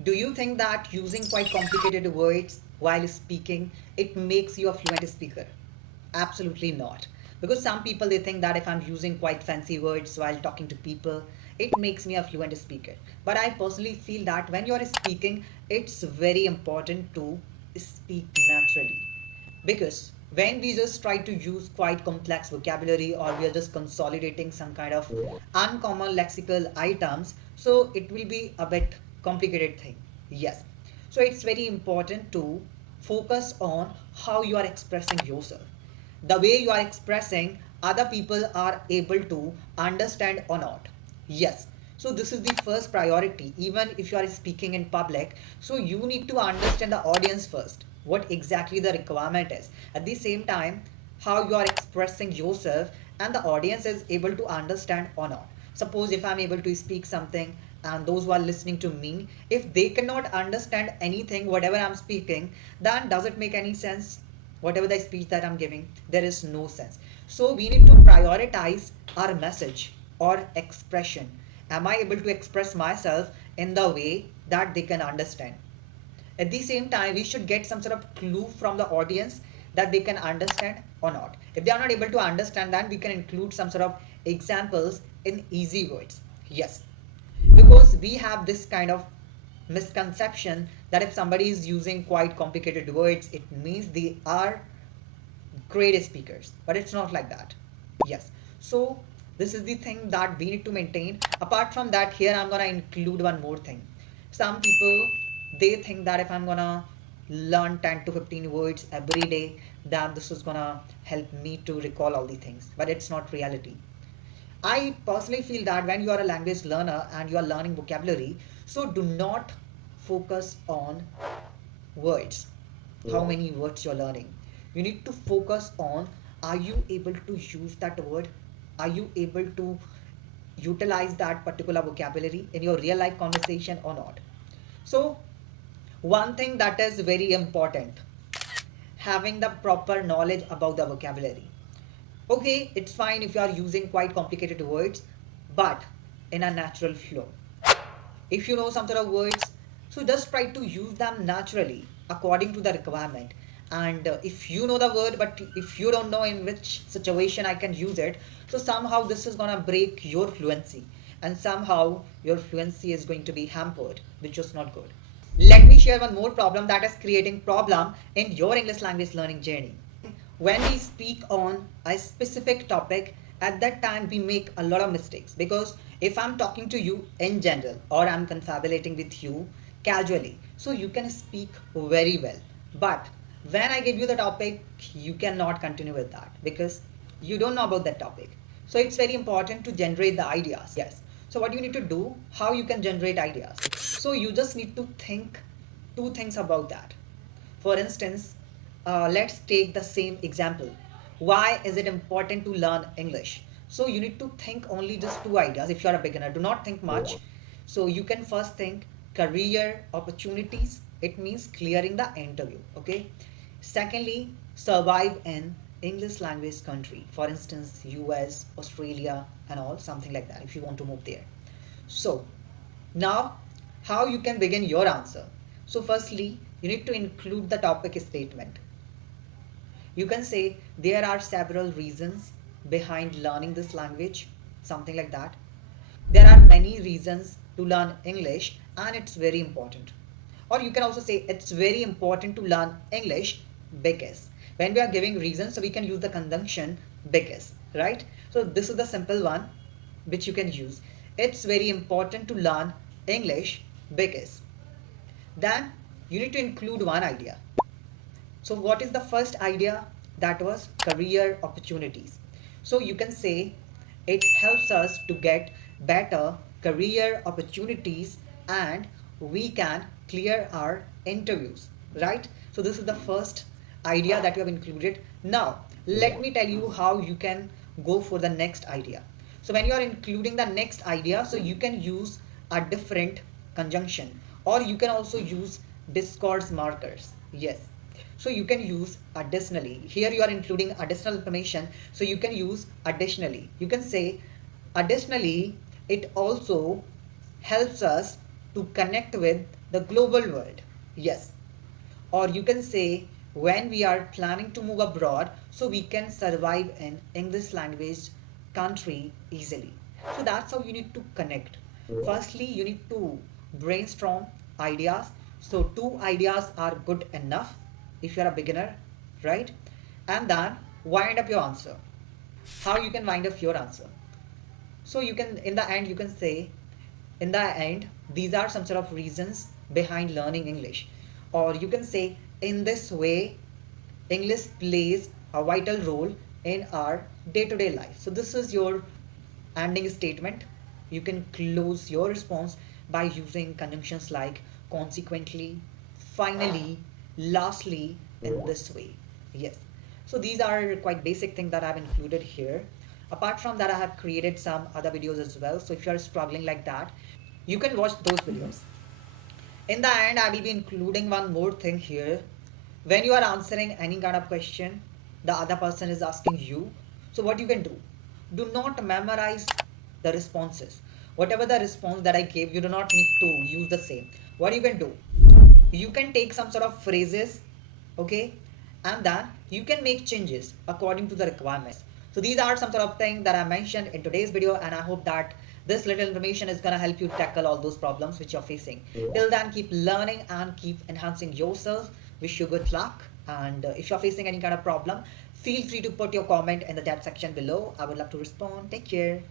Do you think that using quite complicated words while speaking, it makes you a fluent speaker? Absolutely not. Because some people they think that if I'm using quite fancy words while talking to people, it makes me a fluent speaker. But I personally feel that when you're speaking, it's very important to speak naturally. Because when we just try to use quite complex vocabulary or we are just consolidating some kind of uncommon lexical items, so it will be a bit complicated thing. Yes. So it's very important to focus on how you are expressing yourself. The way you are expressing, other people are able to understand or not. Yes. So this is the first priority, even if you are speaking in public. So you need to understand the audience first, what exactly the requirement is. At the same time, how you are expressing yourself and the audience is able to understand or not. Suppose if I'm able to speak something and those who are listening to me, if they cannot understand anything, whatever I'm speaking, then does it make any sense? Whatever the speech that I'm giving, there is no sense. So we need to prioritize our message or expression. Am I able to express myself in the way that they can understand? At the same time, we should get some sort of clue from the audience that they can understand or not. If they are not able to understand, then we can include some sort of examples in easy words. Yes, because we have this kind of misconception that if somebody is using quite complicated words, it means they are great speakers, but it's not like that. Yes. So this is the thing that we need to maintain. Apart from that, here I'm gonna include one more thing. Some people they think that if I'm gonna learn 10 to 15 words every day, then this is gonna help me to recall all the things, but it's not reality. I personally feel that when you are a language learner and you are learning vocabulary, so do not focus on words, how many words you're learning. You need to focus on, are you able to use that word? Are you able to utilize that particular vocabulary in your real life conversation or not? So, one thing that is very important, having the proper knowledge about the vocabulary. Okay, it's fine if you are using quite complicated words, but in a natural flow. If you know some sort of words, so just try to use them naturally according to the requirement. And if you know the word, but if you don't know in which situation I can use it, so somehow this is gonna break your fluency, and somehow your fluency is going to be hampered, which is not good. Let me share one more problem that is creating problem in your English language learning journey. When we speak on a specific topic, at that time we make a lot of mistakes, because if I'm talking to you in general or I'm confabulating with you casually, so you can speak very well, but when I give you the topic, you cannot continue with that because you don't know about that topic. So it's very important to generate the ideas. Yes. So what you need to do, how you can generate ideas, so you just need to think two things about that. For instance, let's take the same example. Why is it important to learn English? So you need to think only just two ideas. If you are a beginner, do not think much. So you can first think career opportunities. It means clearing the interview. Okay. Secondly, survive in English language country. For instance, US, Australia, and all something like that. If you want to move there. So now, how you can begin your answer? So, firstly, you need to include the topic statement. You can say there are several reasons behind learning this language, something like that. There are many reasons to learn English, and it's very important. Or you can also say it's very important to learn English because. When we are giving reasons, so we can use the conjunction because, right? So, this is the simple one which you can use. It's very important to learn English because. Then you need to include one idea. So, what is the first idea? That was career opportunities. So, you can say it helps us to get better career opportunities and we can clear our interviews, right? So, this is the first idea that you have included. Now, let me tell you how you can go for the next idea. So, when you are including the next idea, so you can use a different conjunction or you can also use discourse markers. Yes, so you can use additionally. Here you are including additional information. So you can use additionally. You can say additionally, it also helps us to connect with the global world. Yes. Or you can say when we are planning to move abroad so we can survive in English language country easily. So that's how you need to connect. Firstly, you need to brainstorm ideas. So two ideas are good enough if you're a beginner, right? And then wind up your answer. How you can wind up your answer? So you can, in the end, you can say, in the end, these are some sort of reasons behind learning English. Or you can say, in this way, English plays a vital role in our day to day life. So this is your ending statement. You can close your response by using conjunctions like consequently, finally, lastly, in this way. Yes. So these are quite basic things that I've included here. Apart from that, I have created some other videos as well. So if you're struggling like that, you can watch those videos. In the end, I will be including one more thing here. When you are answering any kind of question, the other person is asking you. So what you can do not memorize the responses. Whatever the response that I gave, you do not need to use the same. What you can do, you can take some sort of phrases, okay, and then you can make changes according to the requirements. So these are some sort of things that I mentioned in today's video, and I hope that this little information is gonna help you tackle all those problems which you're facing. Till then, keep learning and keep enhancing yourself. Wish you good luck, and if you're facing any kind of problem, feel free to put your comment in the chat section below. I would love to respond. Take care.